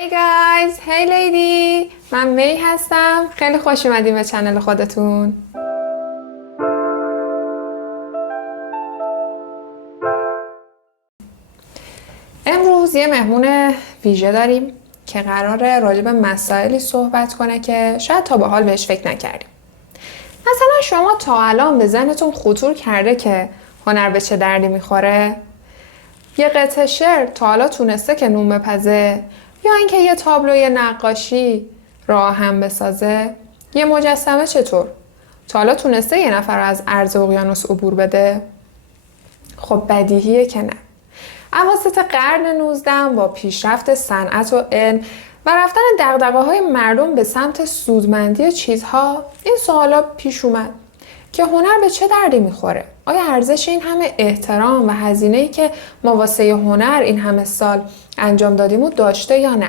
Hey guys, hey lady، من می هستم. خیلی خوش اومدیم به چنل خودتون. امروز یه مهمون ویژه داریم که قراره راجع به مسائلی صحبت کنه که شاید تا به حال بهش فکر نکردیم. مثلا شما تا الان به ذهنتون خطور کرده که هنر به چه دردی میخوره؟ یه قطعه شعر تا حالا تونسته که نون بپزه؟ یا اینکه یه تابلوی نقاشی راه هم بسازه؟ یه مجسمه چطور؟ تا حالا تونسته یه نفر رو از عرض اقیانوس عبور بده؟ خب بدیهیه که نه. اواسط قرن 19 با پیشرفت صنعت و علم و رفتن دغدغه‌های مردم به سمت سودمندی چیزها، این سوالا پیش اومد که هنر به چه دردی میخوره؟ آیا ارزش این همه احترام و هزینه‌ای که ما واسه هنر این همه سال انجام دادیم رو داشته یا نه؟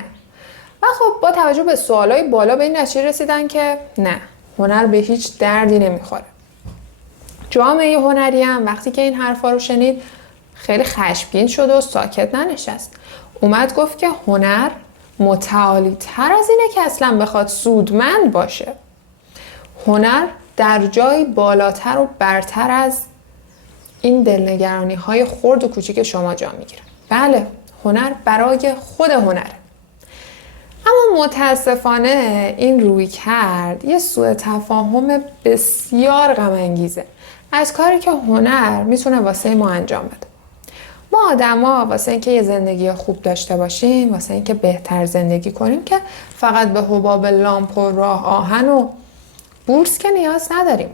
و خب با توجه به سوالای بالا به این نتیجه رسیدن که نه، هنر به هیچ دردی نمیخوره. جامعه هنری هم وقتی که این حرفا رو شنید خیلی خشمگین شد و ساکت ننشست. اومد گفت که هنر متعالی تر از اینه که اصلا بخواد سودمند باشه. هنر در جای بالاتر و برتر از این دلنگرانی های خرد و کوچیک شما جا میگیره. بله، هنر برای خود هنره. اما متاسفانه این روی کرد یه سوء تفاهم بسیار غم انگیزه از کاری که هنر میتونه واسه ما انجام بده. ما آدما واسه اینکه یه زندگی خوب داشته باشیم، واسه اینکه بهتر زندگی کنیم که فقط به حباب لامپ و راه آهن و بورس که نیاز نداریم.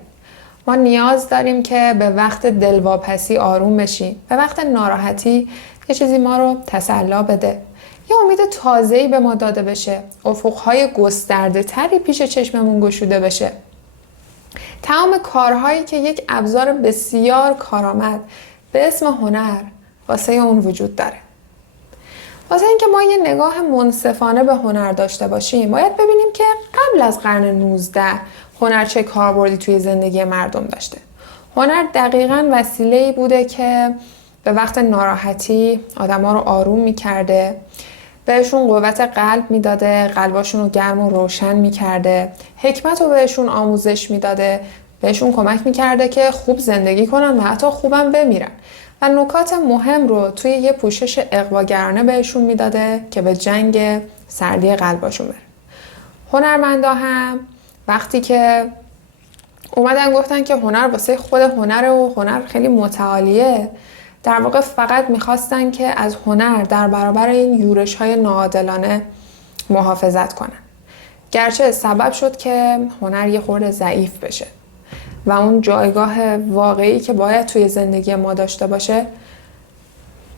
ما نیاز داریم که به وقت دلواپسی آروم بشیم، به وقت ناراحتی یه چیزی ما رو تسلا بده، یه امید تازه‌ای به ما داده بشه، افق‌های گسترده تری پیش چشممون گشوده بشه. تمام کارهایی که یک ابزار بسیار کارآمد به اسم هنر واسه اون وجود داره. واسه اینکه ما یه نگاه منصفانه به هنر داشته باشیم، باید ببینیم که قبل از قرن 19 هنر چه کاربردی توی زندگی مردم داشته. هنر دقیقاً وسیله‌ای بوده که به وقت ناراحتی آدما رو آروم می‌کرده، بهشون قوت قلب میداده، قلباشون رو گرم و روشن می‌کرده، حکمت رو بهشون آموزش میداده، بهشون کمک می‌کرده که خوب زندگی کنن و حتی خوبم بمیرن. و نکات مهم رو توی یه پوشش اغواگرانه بهشون میداده که به جنگ سردی قلباشون بره. هنرمندا هم وقتی که اومدن گفتن که هنر واسه خود هنره و هنر خیلی متعالیه، در واقع فقط میخواستن که از هنر در برابر این یورش‌های ناعادلانه محافظت کنن. گرچه سبب شد که هنر یه خورده ضعیف بشه و اون جایگاه واقعی که باید توی زندگی ما داشته باشه،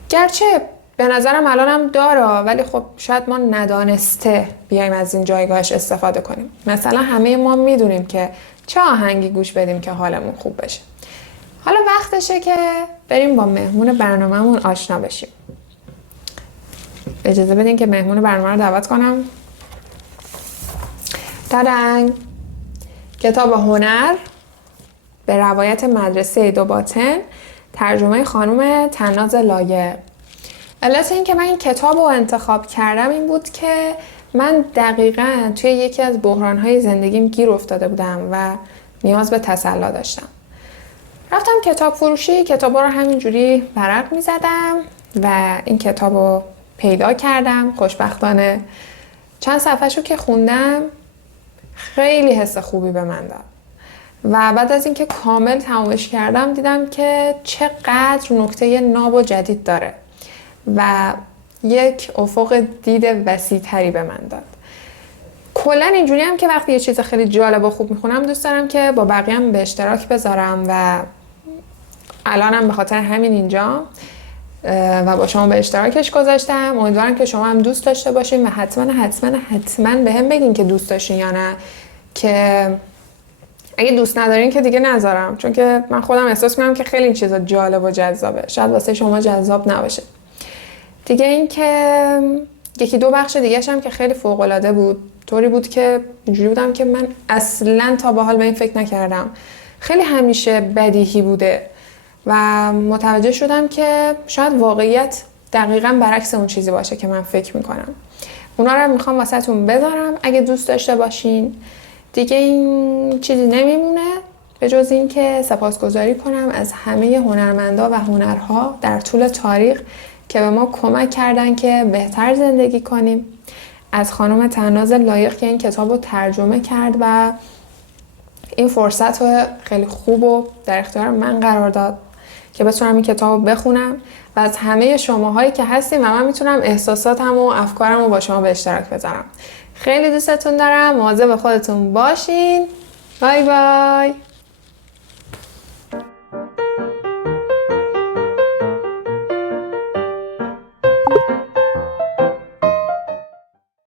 گرچه به نظرم الانم داره، ولی خب شاید ما ندانسته بیایم از این جایگاهش استفاده کنیم. مثلا همه ما میدونیم که چه آهنگی گوش بدیم که حالمون خوب بشه. حالا وقتشه که بریم با مهمون برنامه‌مون آشنا بشیم. اجازه بدین که مهمون برنامه رو دعوت کنم. تدنگ! کتاب هنر به روایت مدرسه دو باطن، ترجمه خانم طناز لایه. علت این که من این کتاب رو انتخاب کردم این بود که من دقیقاً توی یکی از بحران‌های زندگیم گیر افتاده بودم و نیاز به تسلا داشتم. رفتم کتاب فروشی، کتابا رو همینجوری ورق می‌زدم و این کتاب رو پیدا کردم. خوشبختانه چند صفحه‌شو که خوندم خیلی حس خوبی به من داد و بعد از اینکه کامل تمامش کردم دیدم که چقدر نکته ناب و جدید داره و یک افق دید وسیع‌تری به من داد. کلا اینجوری هم که وقتی یه چیز خیلی جالب و خوب میخونم دوست دارم که با بقیه هم به اشتراک بذارم و الانم به خاطر همین اینجا و با شما به اشتراکش گذاشتم. امیدوارم که شما هم دوست داشته باشین و حتما به هم بگین که دوست داشتین یا نه، که اگه دوست ندارین که دیگه نذارم، چون که من خودم احساس میکنم که خیلی این چیزا جالب و جذابه، شاید واسه شما جذاب نباشه. دیگه این که یکی دو بخش دیگه‌ش هم که خیلی فوق‌العاده بود، طوری بود که اینجوری بودم که من اصلاً تا به حال به این فکر نکردم. خیلی همیشه بدیهی بوده و متوجه شدم که شاید واقعیت دقیقاً برعکس اون چیزی باشه که من فکر میکنم اونا رو میخوام واسهتون بذارم اگه دوست داشته باشین. دیگه این چیزی نمیمونه به جز این که سپاسگزاری کنم از همه هنرمندا و هنرها در طول تاریخ که به ما کمک کردن که بهتر زندگی کنیم. از خانم طناز لایق که این کتاب رو ترجمه کرد و این فرصت رو خیلی خوب و در اختیار من قرار داد که بتونم این کتاب رو بخونم و از همه شماهایی که هستیم و من میتونم احساساتم و افکارم رو با شما به اشتراک بذارم. خیلی دوستتون دارم. مواظب خودتون باشین. بای بای.